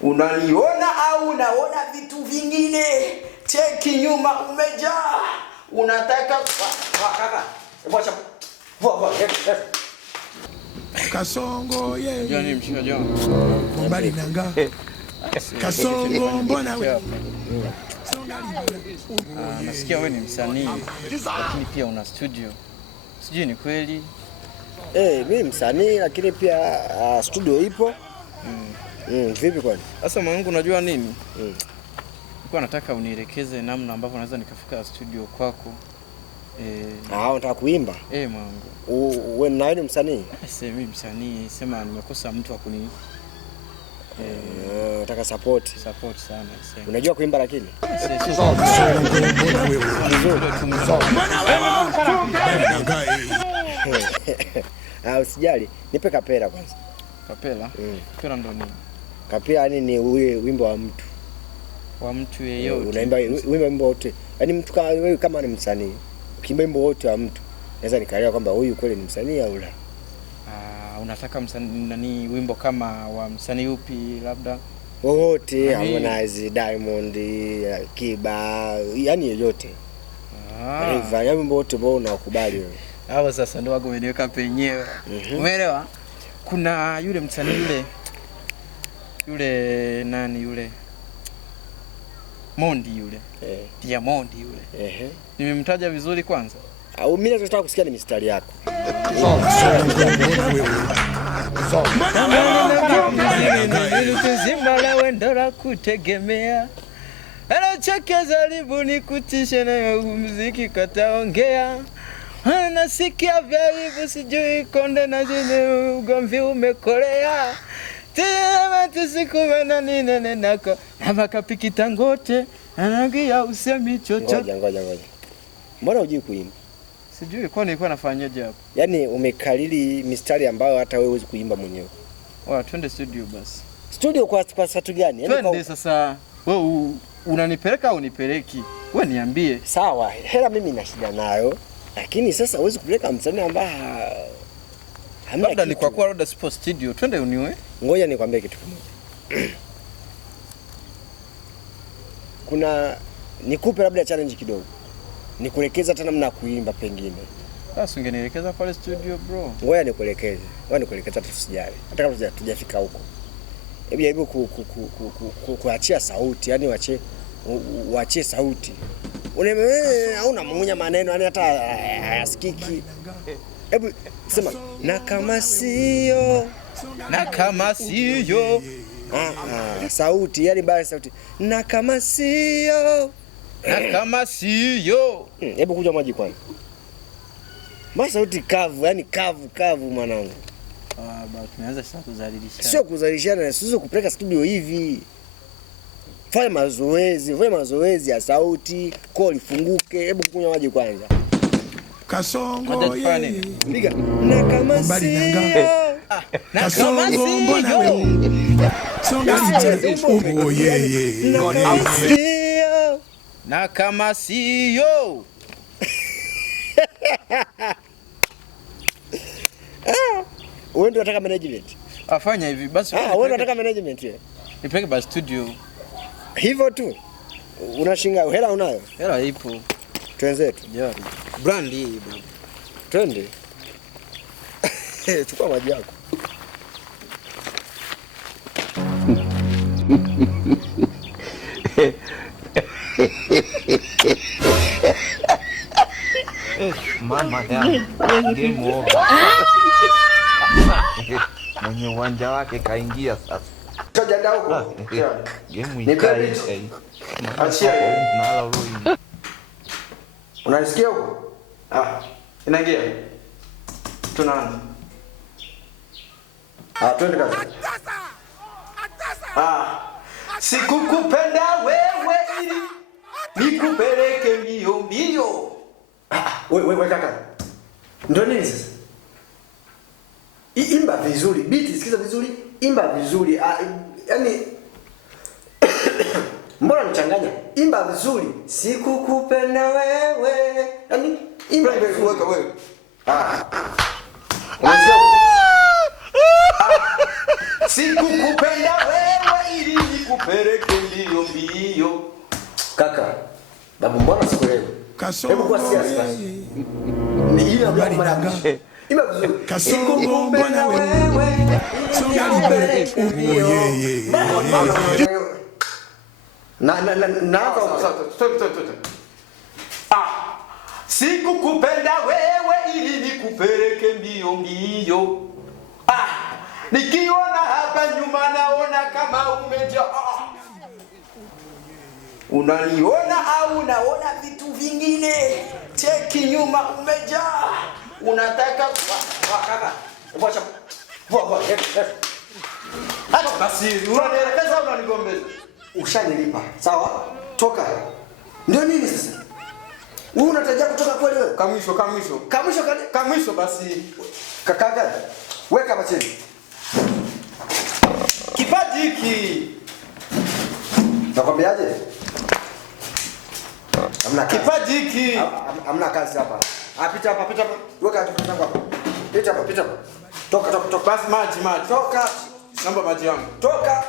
Unaniona au unaona vitu vingine? Cheki nyuma umejaa. Unataka kaka. Wacha. Kasongo yeye. Jani mshika John. Mbali nanga. Kasongo mbona wewe? Nasikia wewe ni msanii lakini pia una studio. Sijui ni kweli? Mimi msanii lakini pia studio ipo. Vipi kwani? Sasa mwanangu unajua nini? Nilikuwa nataka unielekeze namna ambavyo naweza nikafika studio kwako. Unataka kuimba? Mwanangu. Wewe nani msanii? Mimi msanii, sema nimekosa mtu wa kuni nataka support sana sema. Unajua kuimba lakini? Usijali, nipe kapela kwanza. Kapela? Kapela ndo nini? Kapela yani ni wimbo wa mtu. Wa mtu yeyote. Unaimba wimbo wote. Yaani mtu kama wewe kama ni msanii, ukiimba wimbo wote wa mtu, naweza nikaelewa kwamba huyu kweli ni msanii au la. Unataka msanii wimbo kama wa msanii upi labda? Wote, Harmonize, Diamond, Kiba, yani yoyote. Yaani wimbo wote ambao unakubali wewe. Hapo sasa ndo wako umeniweka penyewe. Umeelewa? Kuna yule msanii yule nani yule? Mondi yule. Diamond yule. Nimemtaja vizuri kwanza? Mimi nataka kusikia ni mistari yako. Zimala wendora kutegemea. Anachekeza libuni kutisha na muziki kataongea. Nasikia vya hivyo sijui konde na jine ugomvi umekolea. Tena tusikumena nene nako. Na makapiki tangote. Anagia usemi chochote. Ngoja. Mbona hujui kuimba? Sijui kwa nilikuwa nafanyaje hapo. Yaani umekalili mistari ambayo hata wewe huwezi kuimba mwenyewe. Twende studio basi. Studio kwa sababu gani? Yaani twende sasa. Wewe unanipeleka au unipeleki? Wewe niambie. Sawa, hela mimi na shida nayo. Lakini sasa huwezi kupeleka msanii ambaye hamna. Labda ni kwa kuwa labda sipo studio. Twende uniwe. Ngoja nikwambie kitu kimoja. Nikupe labda challenge kidogo. Nikuelekeza hata namna kuimba pengine. Basi ungenielekeza pale studio bro. Ngoja nikuelekeze. hata tusijali. Hata kama tujafika huko. Hebu kuachia sauti, yani uachie sauti. Hauna mungunya maneno, yani hata hayasikiki. Hebu sema na kama sio. Sauti, yani bali sauti. Na kama sio. Hebu kuja maji kwanza. Mbona sauti kavu, yani kavu mwanangu. Bado tumeanza sasa kuzalilishana. Sio kuzalilishana, sio kupeleka studio hivi. Fanya mazoezi ya sauti, koo ifunguke. Hebu kunywa maji kwanza. Kasongo yeye. Piga. Na kama sio. Kasongo mbona wewe? Songa yeye. Na kama sio. Wewe ndio unataka management? Afanya hivi basi. Wewe ndio unataka management wewe? Nipeleke basi studio. Hivyo tu. Unashinga hela unayo? Hela ipo. Twenzetu. Jari. Brand hii bro. Twende. Chukua maji yako. Mama ya game over. Mwenye uwanja wake kaingia sasa. Toja huko. Game ikaisha. Achia. Nala roho. Unasikia huko? Inaingia. Tunaanza. Twende kazi. Sikukupenda wewe ili nikupeleke mbio. Wewe kaka. Ndio nini sasa? Imba vizuri, beat sikiza vizuri, imba vizuri. Yaani mbona mchanganya? Imba vizuri. Sikukupenda wewe. Yaani imba vizuri wewe. Unasikia? Sikukupenda wewe ili nikupeleke mbio mbio. Kaka, babu mbona sikuelewi? Hebu kwa siasa basi. Ni ile ambayo mara ngapi? Kasongo mbona wewe? Songa mbele. Yeye. Sikukupenda wewe ili nikupeleke mbio mbio. Nikiona hapa nyuma naona kama umejaa. Unaniona au unaona vitu vingine? Cheki nyuma umejaa. Unataka kaka. Wacha. Hata basi unanielekeza au unanigombeza? Ushanilipa. Sawa? Toka. Ndio nini sasa? Wewe unatarajia kutoka kweli wewe? Kamwisho basi. Kaka, weka hapa chini. Kipaji hiki. Nakwambiaje? Hamna kazi. Kipaji hiki. Hamna kazi hapa. Pita hapa. Weka kitu changu hapa. Pita hapa. Toka. Basi maji. Toka. Naomba maji yangu. Toka.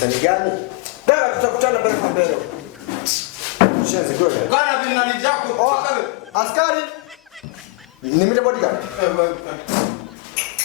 Sani gani? Dada tutakutana mbele kwa mbele. Shenzi kweli. Kana vinani jako. Askari. Nimita bodyguard.